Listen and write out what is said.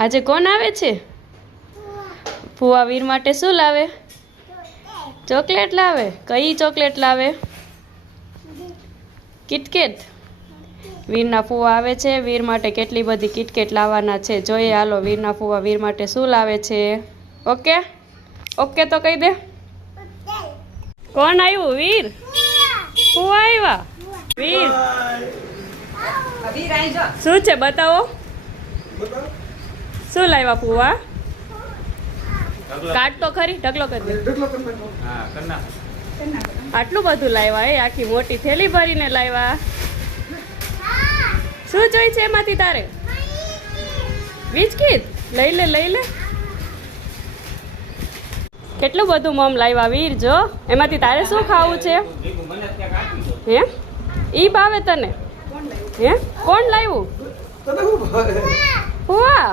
આજે કોણ આવે છે? ફુવા વીર માટે શું લાવે? ચોકલેટ લાવે. કઈ ચોકલેટ લાવે? કિટકેટ. વીરના ફુવા આવે છે. વીર માટે કેટલી બધી કિટકેટ લાવવાના છે જોઈએ. હાલો વીરના ફુવા વીર માટે શું લાવે છે? ઓકે ઓકે તો કહી દે. કોણ આવ્યું? વીર. ફુવા આવ્યા. વીર શું છે બતાવો. શું લાવ્યા ફુવા? કાટ તો ખરી. ઢગલો કરી દે. આટલું બધું લાવ્યા એ આખી મોટી થેલી ભરીને લાવ્યા. શું જોઈ છે એમાંથી તારે? બિસ્કિટ લઈ લે લઈ લે. કેટલું બધું મમ લાવ્યા વીર. જો એમાંથી તારે શું ખાવું છે? હે ઈ ભાવે તને? હે કોણ લાવ્યું? ફુવા.